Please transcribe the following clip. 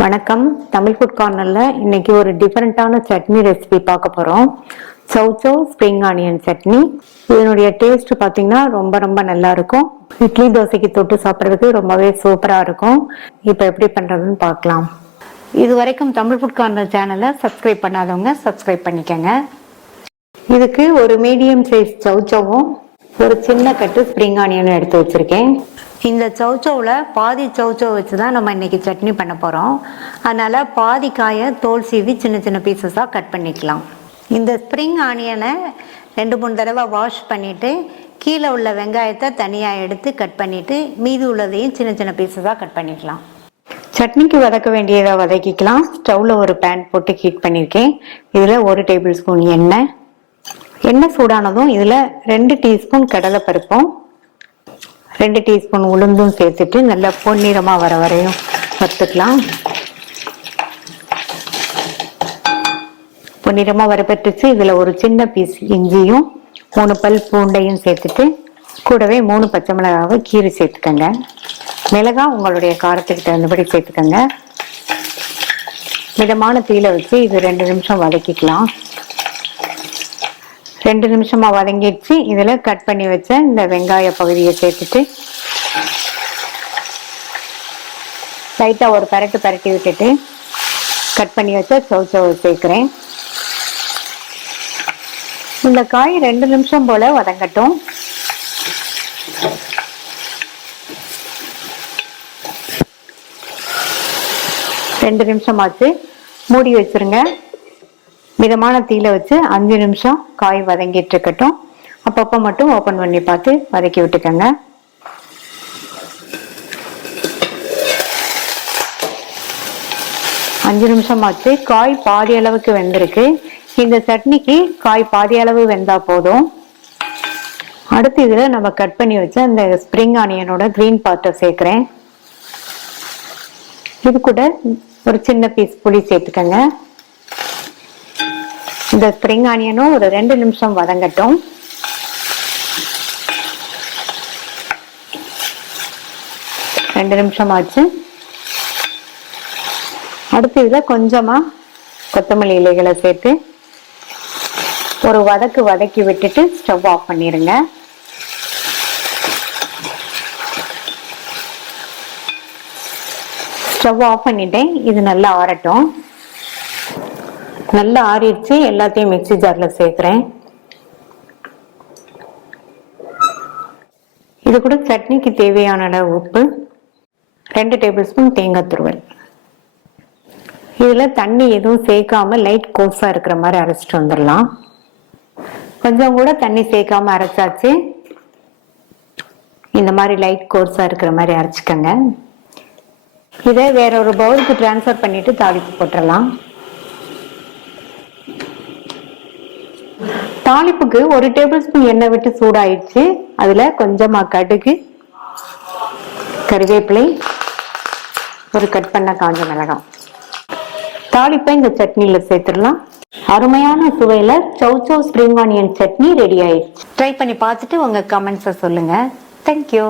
வணக்கம். தமிழ் ஃபுட் கார்னர்ல இன்னைக்கு ஒரு டிஃபரெண்டான சட்னி ரெசிபி பார்க்க போறோம். சௌசௌ ஸ்ப்ரிங் ஆனியன் சட்னி. இதனுடைய டேஸ்ட் பார்த்தீங்கன்னா ரொம்ப நல்லா இருக்கும். இட்லி தோசைக்கு தொட்டு சாப்பிட்றதுக்கு ரொம்பவே சூப்பரா இருக்கும். இப்போ எப்படி பண்றதுன்னு பார்க்கலாம். இது வரைக்கும் தமிழ் ஃபுட் கார்னர் சேனலை சப்ஸ்கிரைப் பண்ணாதவங்க சப்ஸ்கிரைப் பண்ணிக்கங்க. இதுக்கு ஒரு மீடியம் சைஸ் சௌசௌவும் ஒரு சின்ன கட்டு ஸ்ப்ரிங் ஆனியனும் எடுத்து வச்சிருக்கேன். இந்த சௌசௌவில் பாதி சௌசௌ வச்சு தான் நம்ம இன்றைக்கி சட்னி பண்ண போகிறோம். அதனால் பாதி காயை தோல் சீவி சின்ன பீசஸாக கட் பண்ணிக்கலாம். இந்த ஸ்ப்ரிங் ஆனியனை 2-3 தடவை வாஷ் பண்ணிவிட்டு கீழே உள்ள வெங்காயத்தை தனியாக எடுத்து கட் பண்ணிவிட்டு மீதி உள்ளதையும் சின்ன பீசஸாக கட் பண்ணிக்கலாம். சட்னிக்கு வதக்க வேண்டியதை வதக்கிக்கலாம். ஸ்டவ்வில் ஒரு பேன் போட்டு ஹீட் பண்ணியிருக்கேன். இதில் 1 டேபிள் ஸ்பூன் எண்ணெய் சூடானதும் இதில் 2 டீஸ்பூன் கடலைப்பருப்பும் 2 டீஸ்பூன் உளுந்தும் சேர்த்துட்டு நல்லா பொன்னிறமாக வர வரையும் வறுத்துக்கலாம். பொன்னிறமாக வரப்பட்டுச்சு. இதில் ஒரு சின்ன பீஸ் இஞ்சியும் 3 பல் பூண்டையும் சேர்த்துட்டு கூடவே 3 பச்சை மிளகாவை கீரி சேர்த்துக்கங்க. மிளகாய் உங்களுடைய காரத்துக்கு தகுந்தபடி சேர்த்துக்கங்க. மிதமான தீயில வச்சு இது 2 நிமிஷம் வதக்கிக்கலாம். 2 நிமிஷமா வதங்கிடுச்சு. இதுல கட் பண்ணி வச்ச இந்த வெங்காய பகுதியை சேர்த்துட்டு லைட்டா ஒரு பரட்டி விட்டுட்டு கட் பண்ணி வச்ச சௌசௌவை சேர்க்கிறேன். இந்த காய் 2 நிமிஷம் போல வதங்கட்டும். ரெண்டு நிமிஷம் ஆச்சு. மூடி வச்சிருங்க. மிதமான தீயில வச்சு 5 நிமிஷம் காய் வதங்கிட்டு இருக்கட்டும். அப்பப்போ மட்டும் ஓபன் பண்ணி பார்த்து வதக்கி விட்டுக்கங்க. அஞ்சு நிமிஷம் ஆச்சு. காய் பாதி அளவுக்கு வெந்திருக்கு. இந்த சட்னிக்கு காய் பாதி அளவு வெந்தா போதும். அடுத்து இதுல நம்ம கட் பண்ணி வச்ச இந்த ஸ்ப்ரிங் ஆனியனோட கிரீன் பார்ட்டை சேர்க்கிறேன். இது கூட ஒரு சின்ன பீஸ் புளி சேர்த்துக்கங்க. இந்த ஸ்ப்ரிங் ஆனியனும் ஒரு 2 நிமிஷம் வதங்கட்டும். ரெண்டு நிமிஷம் ஆச்சு. அடுத்து இதுல கொஞ்சமா கொத்தமல்லி இலைகளை சேர்த்து ஒரு வதக்கி விட்டுட்டு ஸ்டவ் ஆஃப் பண்ணிருங்க. ஸ்டவ் ஆஃப் பண்ணிட்டேன். இது நல்லா ஆறட்டும். நல்லா ஆறிடுச்சு. எல்லாத்தையும் மிக்ஸி ஜார்ல சேர்க்கிறேன். இது கூட சட்னிக்கு தேவையான அளவு உப்பு, 2 டேபிள் ஸ்பூன் தேங்காய் துருவல். இதுல தண்ணி எதுவும் சேர்க்காம லைட் கோஸா இருக்கிற மாதிரி அரைச்சிட்டு வந்துடலாம். கொஞ்சம் கூட தண்ணி சேர்க்காம அரைச்சாச்சு. இந்த மாதிரி லைட் கோஸா இருக்கிற மாதிரி அரைச்சிக்கங்க. இதை வேற ஒரு பவுலுக்கு டிரான்ஸ்ஃபர் பண்ணிட்டு தாளிப்பு போட்டுடலாம். தாளிப்புக்கு 1 டேபிள் ஸ்பூன் எண்ணெய் விட்டு சூடாயிடுச்சு. அதுல கொஞ்சமா கடுகு, கறிவேப்பிலை, ஒரு கட் பண்ண காஞ்ச மிளகாய். தாளிப்பை இந்த சட்னியில சேர்த்துடலாம். அருமையான சுவையில சௌசௌ ஸ்ப்ரிங் ஆனியன் சட்னி ரெடி ஆயிடுச்சு. ட்ரை பண்ணி பார்த்துட்டு உங்க கமெண்ட்ஸை சொல்லுங்க. தேங்க்யூ.